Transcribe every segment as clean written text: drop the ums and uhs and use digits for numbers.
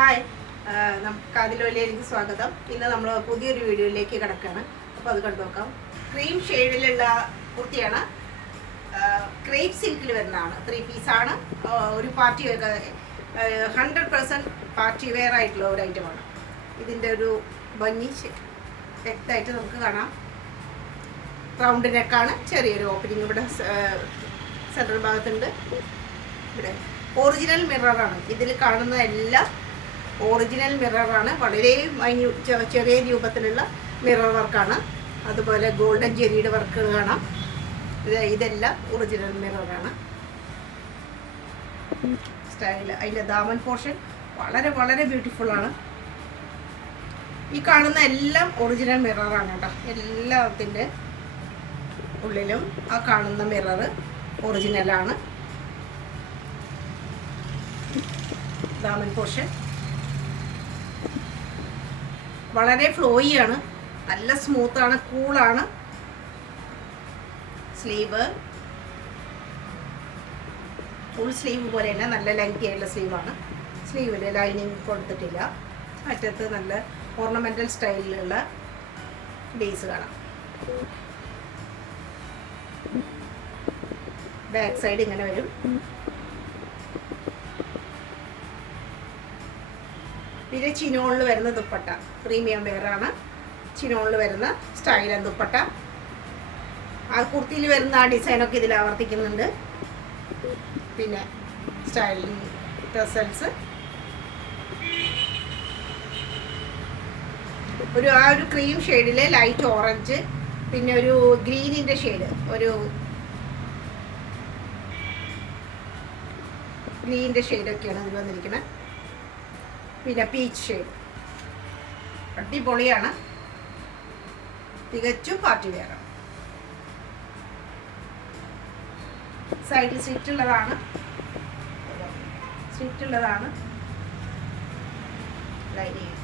Hi, നമുക്ക് കാതിലോലിയിലേക്ക് സ്വാഗതം. ഇന്ന് നമ്മൾ പുതിയൊരു വീഡിയോയിലേക്ക് കിടക്കുകയാണ്. അപ്പോൾ അത് കണ്ടു നോക്കാം. ക്രീം ഷെയ്ഡിലുള്ള കുർത്തിയാണ്. ക്രേപ്പ് സിൽക്കിൽ വരുന്നതാണ്. 3 പീസാണ്. ഒരു പാർട്ടി 100% പാർട്ടി വെയർ ആയിട്ടുള്ള ഒരു ഐറ്റമാണ്. ഇതിൻ്റെ ഒരു ഭംഗി വ്യക്തമായിട്ട് നമുക്ക് കാണാം. റൗണ്ട് നെക്കാണ്, ചെറിയൊരു ഓപ്പനിങ് ഇവിടെ സെൻട്രൽ ഭാഗത്തുണ്ട്. ഇവിടെ ഒറിജിനൽ മിററാണ്. ഇതിൽ കാണുന്ന എല്ലാം ഒറിജിനൽ മിററാണ്. വളരെ ചെറിയ രൂപത്തിലുള്ള മിറർ വർക്കാണ്. അതുപോലെ ഗോൾഡൻ ജെറിയുടെ വർക്കുകൾ കാണാം. ഇതെല്ലാം ഒറിജിനൽ മിററാണ്. സ്റ്റൈൽ അതിൻ്റെ ദാമൻ പോർഷൻ വളരെ വളരെ ബ്യൂട്ടിഫുള്ളാണ്. ഈ കാണുന്ന എല്ലാം ഒറിജിനൽ മിററാണ് കേട്ടോ. എല്ലാത്തിൻ്റെ ഉള്ളിലും ആ കാണുന്ന മിറർ ഒറിജിനലാണ്. ദാമൻ പോർഷൻ വളരെ ഫ്ലോയിയാണ്, നല്ല സ്മൂത്താണ്, കൂളാണ്. സ്ലീവ് ഫുൾ സ്ലീവ് പോലെ തന്നെ നല്ല ലെങ്തി ആയിട്ടുള്ള സ്ലീവാണ്. സ്ലീവിൽ ലൈനിങ് കൊടുത്തിട്ടില്ല. അറ്റത്ത് നല്ല ഓർണമെൻ്റൽ സ്റ്റൈലിലുള്ള ലേസ് കാണാം. ബാക്ക് സൈഡ് ഇങ്ങനെ വരും. പിന്നെ ചിനോണിൽ വരുന്ന ദുപ്പട്ട, പ്രീമിയം വെയറാണ്. ചിനോണിൽ വരുന്ന സ്റ്റൈലൻ ദുപ്പട്ട. ആ കുർത്തിയിൽ വരുന്ന ആ ഡിസൈനൊക്കെ ഇതിൽ ആവർത്തിക്കുന്നുണ്ട്. പിന്നെ സ്റ്റൈലിൻ ടസൽസ്, ആ ഒരു ക്രീം ഷെയ്ഡിൽ ലൈറ്റ് ഓറഞ്ച്, പിന്നെ ഒരു ഗ്രീനിൻ്റെ ഷെയ്ഡ്, ഒരു ഗ്രീനിൻ്റെ ഷെയ്ഡൊക്കെയാണ് ഇതിൽ വന്നിരിക്കുന്നത്. പിന്നെ പീച്ച് ഷെയ്ഡ് അടിപൊളിയാണ്. തികച്ചും പാർട്ടി വെയറാണ്. സൈഡിൽ സ്ലിറ്റുള്ളതാണ്. ലൈനിങ്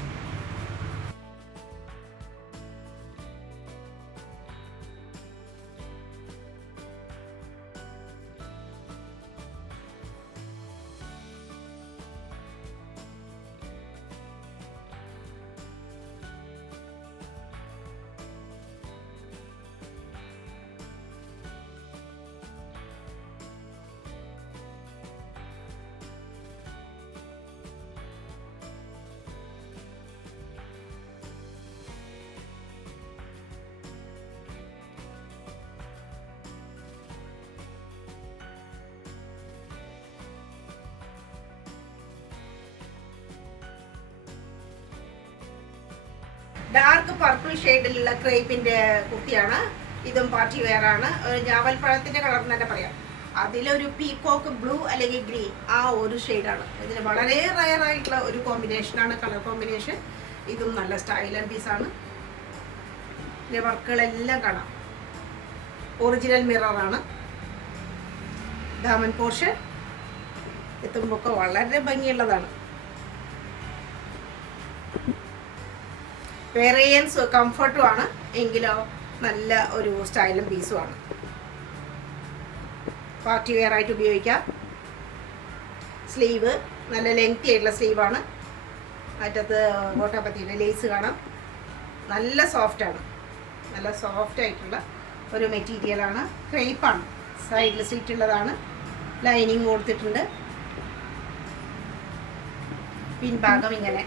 ഡാർക്ക് പർപ്പിൾ ഷെയ്ഡിലുള്ള ക്രേപ്പിന്റെ കുർത്തിയാണ്. ഇതും പാർട്ടി വെയർ ആണ്. ഒരു ഞാവൽപ്പഴത്തിന്റെ കളർ എന്ന് തന്നെ പറയാം. അതിലൊരു പീകോക്ക് ബ്ലൂ അല്ലെങ്കിൽ ഗ്രീൻ, ആ ഒരു ഷെയ്ഡാണ്. ഇതിന് വളരെ റയർ ആയിട്ടുള്ള ഒരു കോമ്പിനേഷനാണ്, കളർ കോമ്പിനേഷൻ. ഇതും നല്ല സ്റ്റൈലൻ പീസാണ്. ഇതിന്റെ വർക്കുകളെല്ലാം കാണാം. ഒറിജിനൽ മിററാണ്. ദാമൻ പോർഷൻ എത്തുമ്പോൾ വളരെ ഭംഗിയുള്ളതാണ്. വേരിയൻസ് കംഫർട്ടുമാണ്, എങ്കിലോ നല്ല ഒരു സ്റ്റൈലും പീസുമാണ്. പാർട്ടി വെയർ ആയിട്ട് ഉപയോഗിക്കാം. സ്ലീവ് നല്ല ലെങ്തി ആയിട്ടുള്ള സ്ലീവാണ്. അറ്റത്ത് ഗോട്ടാപ്പത്തിൻ്റെ ലേസ് കാണാം. നല്ല സോഫ്റ്റാണ്. നല്ല സോഫ്റ്റ് ആയിട്ടുള്ള ഒരു മെറ്റീരിയലാണ്. ക്രേപ്പാണ്. സൈഡിൽ സീറ്റുള്ളതാണ്. ലൈനിങ് കൊടുത്തിട്ടുണ്ട്. പിൻഭാഗം ഇങ്ങനെ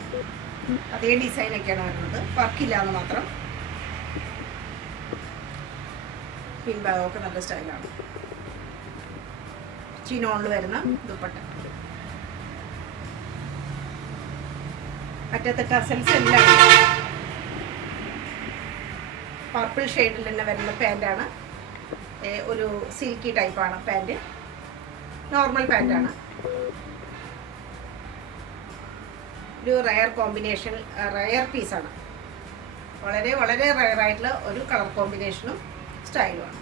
അതേ ഡിസൈനൊക്കെയാണ് വരുന്നത്. വർക്കില്ലാന്ന് മാത്രം. പിൻഭാഗമൊക്കെ നല്ല സ്റ്റൈലാണ്. ചിനോണിൽ വരുന്ന ദുപ്പട്ട. അറ്റത്തെ ടസൽസ് എല്ലാം പർപ്പിൾ ഷെയ്ഡിൽ തന്നെ വരുന്ന പാൻറ്റാണ്. ഒരു സിൽക്കി ടൈപ്പാണ് പാൻറ്റ്. നോർമൽ പാൻറ്റാണ്. ഒരു റയർ കോമ്പിനേഷൻ, റയർ പീസാണ്. വളരെ വളരെ റയർ ആയിട്ടുള്ള ഒരു കളർ കോമ്പിനേഷനും സ്റ്റൈലുമാണ്.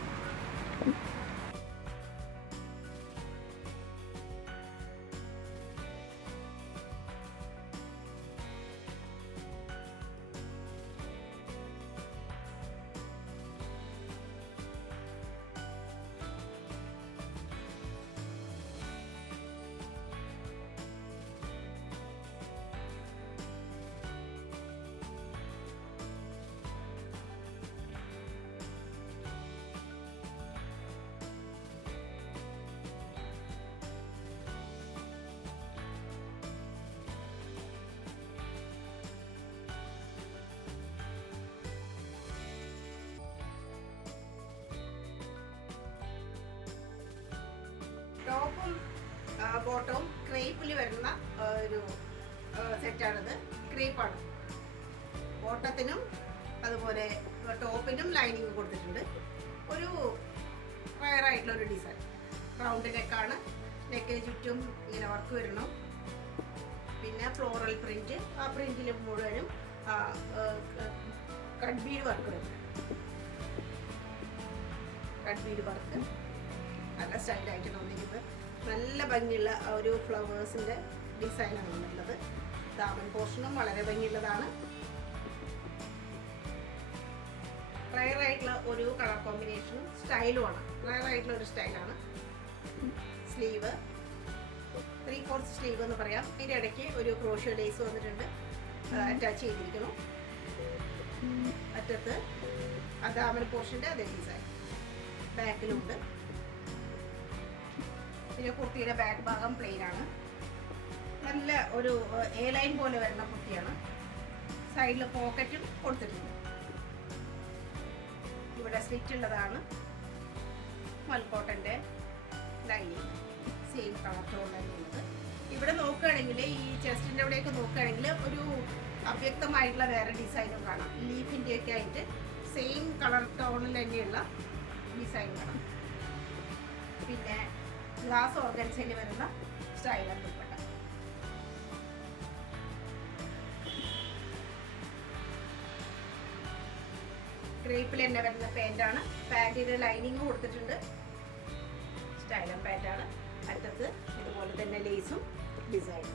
ബോട്ടവും ക്രേപ്പിൽ വരുന്ന ഒരു സെറ്റാണിത്. ക്രേപ്പാണ്. ബോട്ടത്തിനും അതുപോലെ ടോപ്പിനും ലൈനിങ് കൊടുത്തിട്ടുണ്ട്. ഒരു റയറായിട്ടുള്ള ഒരു ഡിസൈൻ. റൗണ്ട് നെക്കാണ്. നെക്കിന് ചുറ്റും ഇങ്ങനെ വർക്ക് വരണം. പിന്നെ ഫ്ലോറൽ പ്രിന്റ്. ആ പ്രിന്റിൽ മുഴുവനും കട്ട് ബീഡ് വർക്ക് വരുന്നുണ്ട്. കട്ട് ബീഡ് വർക്ക് നല്ല സ്റ്റൈലായിട്ടാണ് വന്നിരിക്കുന്നത്. നല്ല ഭംഗിയുള്ള ഒരു ഫ്ലവേഴ്സിൻ്റെ ഡിസൈനാണ് വന്നിട്ടുള്ളത്. ദാമൻ പോർഷനും വളരെ ഭംഗിയുള്ളതാണ്. റയർ ആയിട്ടുള്ള ഒരു കളർ കോമ്പിനേഷനും സ്റ്റൈലുമാണ്. റയർ ആയിട്ടുള്ള ഒരു സ്റ്റൈലാണ്. സ്ലീവ് 3/4 സ്ലീവ് എന്ന് പറയാം. ഇതിൻ്റെ ഇടയ്ക്ക് ഒരു ക്രോഷ്യോ ലേസ് വന്നിട്ടുണ്ട്. അറ്റാച്ച് ചെയ്തിരിക്കുന്നു. അറ്റത്ത് ദാമൻ പോർഷൻ്റെ അതേ ഡിസൈൻ ബാക്കിലുണ്ട്. പിന്നെ കുർത്തിയുടെ ബാക്ക് ഭാഗം പ്ലെയിൻ ആണ്. നല്ല ഒരു എ ലൈൻ പോലെ വരുന്ന കുർത്തിയാണ്. സൈഡിൽ പോക്കറ്റും കൊടുത്തിട്ടുണ്ട്. ഇവിടെ സ്ലിറ്റ് ഉള്ളതാണ്. മൽക്കോട്ടൻ്റെ ലൈനിങ് സെയിം കളർ ടോണിലുള്ളത്. ഇവിടെ നോക്കുകയാണെങ്കിൽ ഈ ചെസ്റ്റിൻ്റെ അവിടെയൊക്കെ നോക്കുകയാണെങ്കിൽ ഒരു അവ്യക്തമായിട്ടുള്ള വേറെ ഡിസൈനും കാണാം. ലീഫിൻ്റെയൊക്കെ ആയിട്ട് സെയിം കളർ ടോണിൽ തന്നെയുള്ള ഡിസൈൻ കാണാം. പിന്നെ ഗ്ലാസ് ഓർഗൻസയിൽ വരുന്ന സ്റ്റൈലാണ് ദുപ്പട്ട. ക്രേപ്പിൽ തന്നെ വരുന്ന പാൻറ്റാണ്. പാൻറ്റിന് ലൈനിങ് കൊടുത്തിട്ടുണ്ട്. സ്റ്റൈലൻ പാൻറ്റാണ്. അറ്റത്ത് ഇതുപോലെ തന്നെ ലേസും ഡിസൈനും.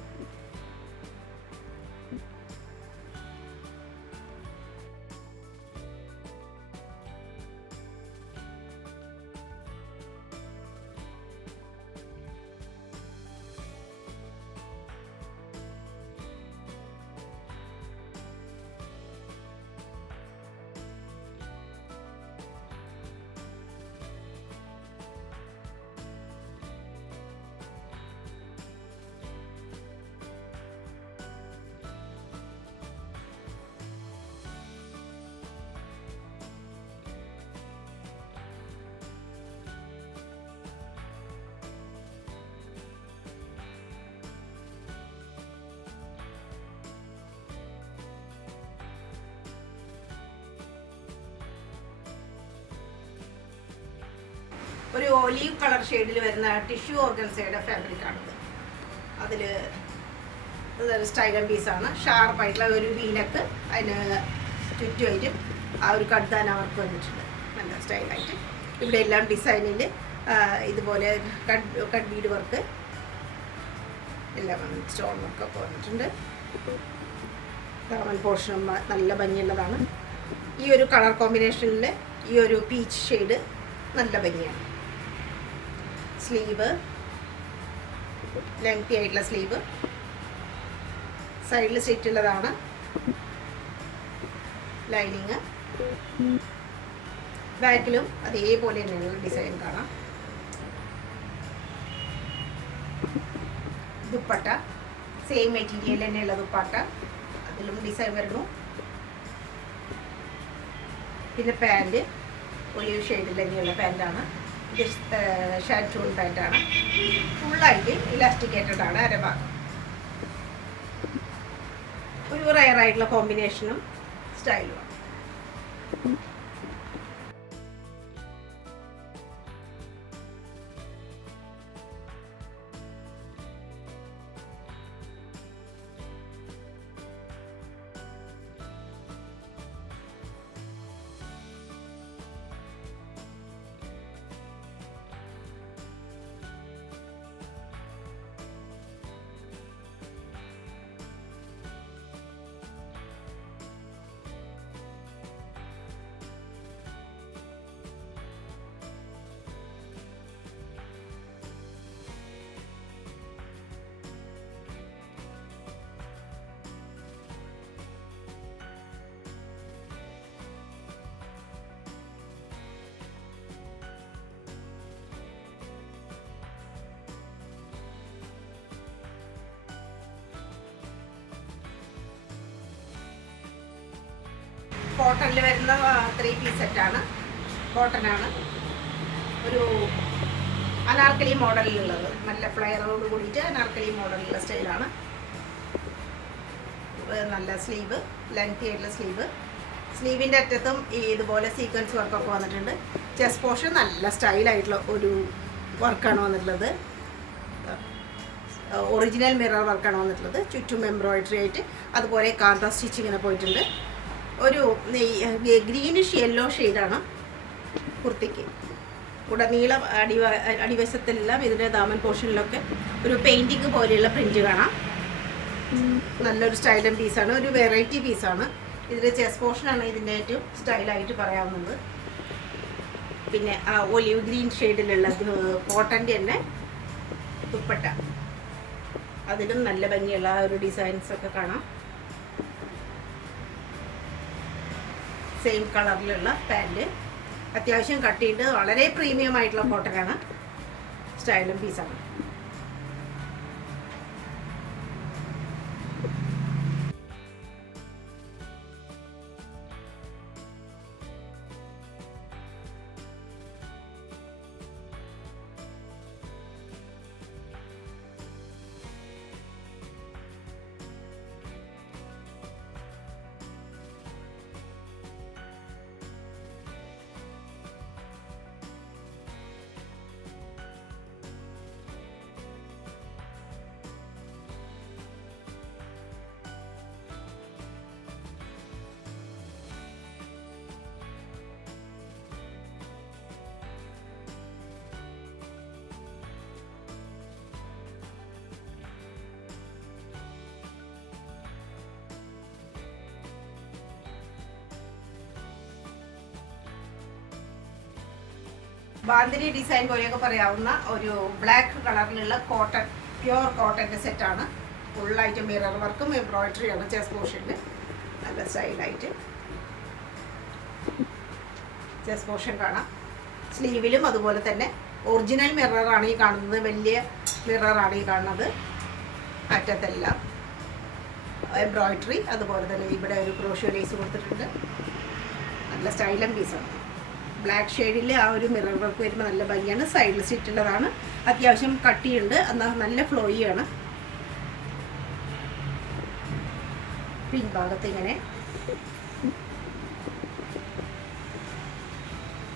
ഒരു ഒലീവ് കളർ ഷെയ്ഡിൽ വരുന്ന ടിഷ്യൂ ഓർഗൻസയുടെ ഫാബ്രിക് ആണിത്. അതിൽ സ്റ്റൈലൻ പീസാണ്. ഷാർപ്പായിട്ടുള്ള ഒരു വീനക്ക് അതിന് ചുറ്റുമായിട്ടും ആ ഒരു കട്ട്ദാന വർക്ക് വന്നിട്ടുണ്ട്. നല്ല സ്റ്റൈലായിട്ട് ഇവിടെ എല്ലാം ഡിസൈനിൽ ഇതുപോലെ കട്ട് ബീഡ് വർക്ക് എല്ലാം സ്റ്റോൺ വർക്കൊക്കെ വന്നിട്ടുണ്ട്. ദാമൻ പോർഷനും നല്ല ഭംഗിയുള്ളതാണ്. ഈ ഒരു കളർ കോമ്പിനേഷനിൽ ഈ ഒരു പീച്ച് ഷെയ്ഡ് നല്ല ഭംഗിയാണ്. സ്ലീവ് ലെങ്തി ആയിട്ടുള്ള സ്ലീവ്. സൈഡിൽ സ്റ്റിച്ച് ഉള്ളതാണ്. ലൈനിങ് ബാക്കിലും അതേപോലെ തന്നെയുള്ള ഡിസൈൻ കാണാം. ദുപ്പട്ട സെയിം മെറ്റീരിയൽ തന്നെയുള്ള ദുപ്പട്ട. അതിലും ഡിസൈൻ വരുന്നു. പിന്നെ പാൻറ് ഒലിവ് ഷെയ്ഡിൽ തന്നെയുള്ള പാൻറ്റാണ്. ഇത് ഷാറ്റൂൺ പാൻറ്റാണ്. ഫുള്ളായിട്ട് ഇലാസ്റ്റിക്കേറ്റഡ് ആണ് അരഭാഗം. ഒരു റയറായിട്ടുള്ള കോമ്പിനേഷനും സ്റ്റൈലുമാണ്. കോട്ടണിൽ വരുന്ന 3 പീസ് സെറ്റാണ്. കോട്ടനാണ്. ഒരു അനാർക്കലി മോഡലിലുള്ളത്, നല്ല ഫ്ലെയറോട് കൂടിയിട്ട് അനാർക്കലി മോഡലിലുള്ള സ്റ്റൈലാണ്. നല്ല സ്ലീവ്, ലെങ്തി ആയിട്ടുള്ള സ്ലീവ്. സ്ലീവിൻ്റെ അറ്റത്തും ഇതുപോലെ സീക്വൻസ് വർക്കൊക്കെ വന്നിട്ടുണ്ട്. ചെസ്റ്റ് പോർഷൻ നല്ല സ്റ്റൈലായിട്ടുള്ള ഒരു വർക്കാണ് വന്നിട്ടുള്ളത്. ഒറിജിനൽ മിറർ വർക്കാണ് വന്നിട്ടുള്ളത്. ചുറ്റും എംബ്രോയിഡറി ആയിട്ട് അതുപോലെ കാന്ത സ്റ്റിച്ച് ഇങ്ങനെ പോയിട്ടുണ്ട്. ഒരു ഗ്രീനിഷ് യെല്ലോ ഷെയ്ഡാണ് കുർത്തിക്ക്. ഉടനീളം അടിവശത്തെല്ലാം ഇതിൻ്റെ ദാമൻ പോർഷനിലൊക്കെ ഒരു പെയിൻറ്റിങ് പോലെയുള്ള പ്രിൻറ്റ് കാണാം. നല്ലൊരു സ്റ്റൈലൻ പീസാണ്, ഒരു വെറൈറ്റി പീസാണ്. ഇതിൻ്റെ ചെസ്റ്റ് പോർഷനാണ് ഇതിൻ്റെ ഏറ്റവും സ്റ്റൈലായിട്ട് പറയാവുന്നത്. പിന്നെ ഒലിവ് ഗ്രീൻ ഷെയ്ഡിലുള്ള കോട്ടൻ്റെ തന്നെ ദുപ്പട്ട, അതിലും നല്ല ഭംഗിയുള്ള ഒരു ഡിസൈൻസൊക്കെ കാണാം. സെയിം കളറിലുള്ള പാൻറ്റ്, അത്യാവശ്യം കട്ടിയിട്ട് വളരെ പ്രീമിയം ആയിട്ടുള്ള കോട്ടനാണ്. സ്റ്റൈലും പീസാണ്. ബാന്തിനി ഡിസൈൻ പോലെയൊക്കെ പറയാവുന്ന ഒരു ബ്ലാക്ക് കളറിലുള്ള കോട്ടൺ, പ്യുവർ കോട്ടൻ്റെ സെറ്റാണ്. ഫുള്ളായിട്ട് മിറർ വർക്കും എംബ്രോയിഡറിയാണ് ചെസ്റ്റ് പോർഷനിൽ. നല്ല സ്റ്റൈലായിട്ട് ചെസ്റ്റ് പോർഷൻ കാണാം. സ്ലീവിലും അതുപോലെ തന്നെ ഒറിജിനൽ മിററാണ് ഈ കാണുന്നത്, വലിയ മിററാണ് ഈ കാണുന്നത്. അറ്റത്തെല്ലാം എംബ്രോയിഡറി, അതുപോലെ തന്നെ ഇവിടെ ഒരു ക്രോഷ്യോ ലേസ് കൊടുത്തിട്ടുണ്ട്. നല്ല സ്റ്റൈലൻ പീസാണ്. ബ്ലാക്ക് ഷെയ്ഡിൽ ആ ഒരു മിറർ വർക്ക് വരുമ്പോൾ നല്ല ഭംഗിയാണ്. സൈഡിൽ സ്റ്റിച്ചുള്ളതാണ്, അത്യാവശ്യം കട്ടിയുണ്ട്, എന്നാൽ നല്ല ഫ്ലോയിയാണ്. പിൻഭാഗത്ത് ഇങ്ങനെ.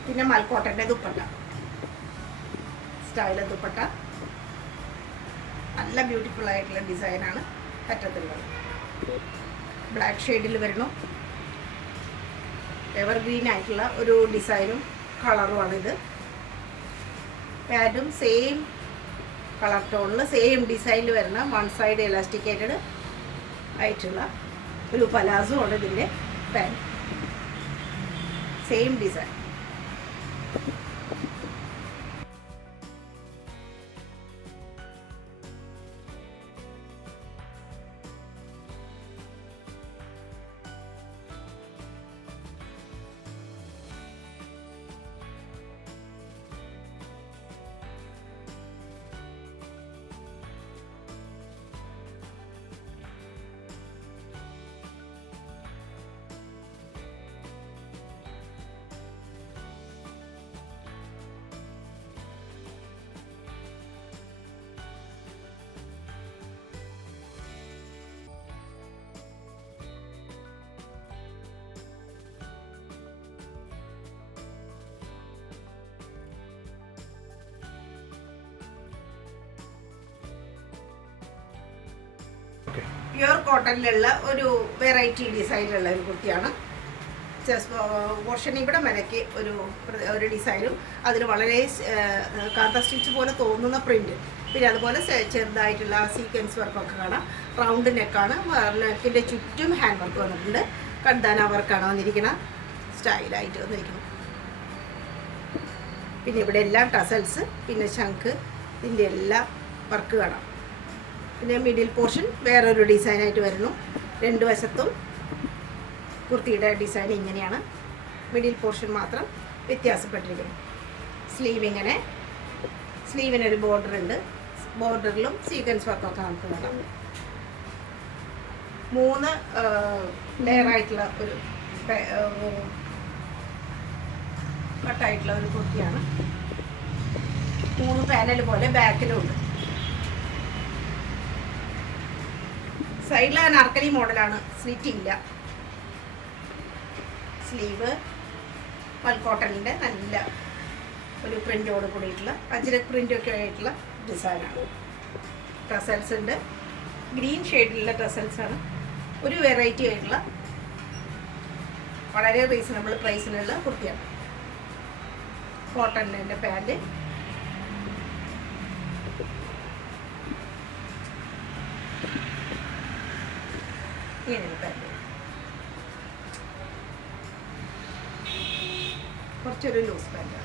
പിന്നെ മൽക്കോട്ടൻ്റെ ദുപ്പട്ട, സ്റ്റൈൽ ദുപ്പട്ട, നല്ല ബ്യൂട്ടിഫുൾ ആയിട്ടുള്ള ഡിസൈനാണ് അറ്റത്തുള്ളത്. ബ്ലാക്ക് ഷെയ്ഡിൽ വരണം. എവർഗ്രീൻ ആയിട്ടുള്ള ഒരു ഡിസൈനും കളറുമാണിത്. പാൻറ്റും സെയിം കളർ ടോണിൽ സെയിം ഡിസൈനിൽ വരുന്ന വൺ സൈഡ് എലാസ്റ്റിക്കേറ്റഡ് ആയിട്ടുള്ള ഒരു പലാസോ ആണ് ഇതിൻ്റെ പാൻറ്റ്. Same design. പ്യുവർ കോട്ടണിലുള്ള ഒരു വെറൈറ്റി ഡിസൈനിലുള്ള ഒരു കുർത്തിയാണ്. ചെസ്റ്റ് പോർഷൻ ഇവിടെ വരയ്ക്ക് ഒരു ഡിസൈനും അതിൽ വളരെ കാന്ത സ്റ്റിച്ച് പോലെ തോന്നുന്ന പ്രിൻറ്റ്, പിന്നെ അതുപോലെ ചെറുതായിട്ടുള്ള സീക്വൻസ് വർക്കൊക്കെ കാണാം. റൗണ്ട് നെക്കാണ്, നെക്കിൻ്റെ ചുറ്റും ഹാൻഡ് വർക്ക് വന്നിട്ടുണ്ട്. കണ്ടാന വർക്കാണ് വന്നിരിക്കുന്നത്, സ്റ്റൈലായിട്ട് വന്നിരിക്കുന്നത്. പിന്നെ ഇവിടെ എല്ലാം ടസൽസ്, പിന്നെ ശംഖ്, ഇതിൻ്റെ എല്ലാം വർക്ക് കാണാം. പിന്നെ മിഡിൽ പോർഷൻ വേറൊരു ഡിസൈനായിട്ട് വരുന്നു. രണ്ട് വശത്തും കുർത്തിയുടെ ഡിസൈൻ ഇങ്ങനെയാണ്, മിഡിൽ പോർഷൻ മാത്രം വ്യത്യാസപ്പെട്ടിരിക്കുന്നു. സ്ലീവ് ഇങ്ങനെ, സ്ലീവിനൊരു ബോർഡർ ഉണ്ട്, ബോർഡറിലും സീക്വൻസ് വർക്കൊക്കെ നമുക്ക് കാണാം. 3 ലെയറായിട്ടുള്ള ഒരു കട്ടായിട്ടുള്ള ഒരു കുർത്തിയാണ്. 3 പാനൽ പോലെ ബാക്കിലും ഉണ്ട്. സൈഡിൽ അനാർക്കലി മോഡലാണ്, സ്ലിറ്റ് ഇല്ല. സ്ലീവ് മൽക്കോട്ടണിൻ്റെ നല്ല ഒരു പ്രിൻ്റോട് കൂടിയിട്ടുള്ള അജ്രക് പ്രിൻ്റൊക്കെ ആയിട്ടുള്ള ഡിസൈനാണ്. ടസൽസ് ഉണ്ട്, ഗ്രീൻ ഷെയ്ഡിലുള്ള ടസൽസാണ്. ഒരു വെറൈറ്റി ആയിട്ടുള്ള വളരെ റീസണബിൾ പ്രൈസിലുള്ള കുർത്തിയാണ്. കോട്ടണിൻ്റെ പാൻറ്, ഇങ്ങനെയാണ് പാൻറ്. കുറച്ചൊരു ലൂസ് പാൻറ്റാണ്.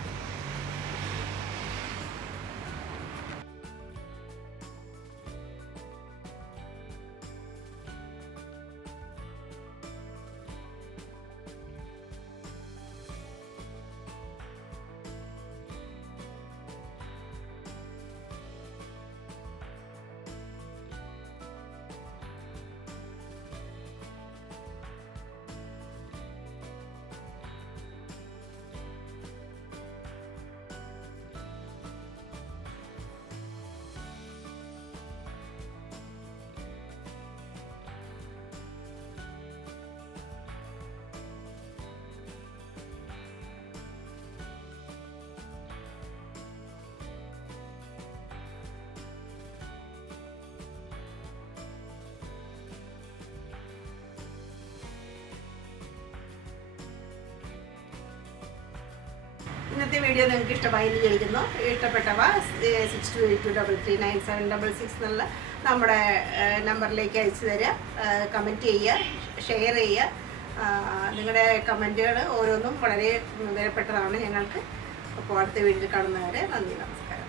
ഇന്നത്തെ വീഡിയോ നിങ്ങൾക്ക് ഇഷ്ടമായി എന്ന് വിചാരിക്കുന്നു. ഇഷ്ടപ്പെട്ടവ 6282339766 എന്നുള്ള നമ്മുടെ നമ്പറിലേക്ക് അയച്ചു തരിക. കമൻറ്റ് ചെയ്യുക, ഷെയർ ചെയ്യുക. നിങ്ങളുടെ കമൻറ്റുകൾ ഓരോന്നും വളരെ വിലപ്പെട്ടതാണ് ഞങ്ങൾക്ക്. അപ്പോൾ അടുത്ത വീഡിയോയിൽ കാണുന്നവരെ നന്ദി, നമസ്കാരം.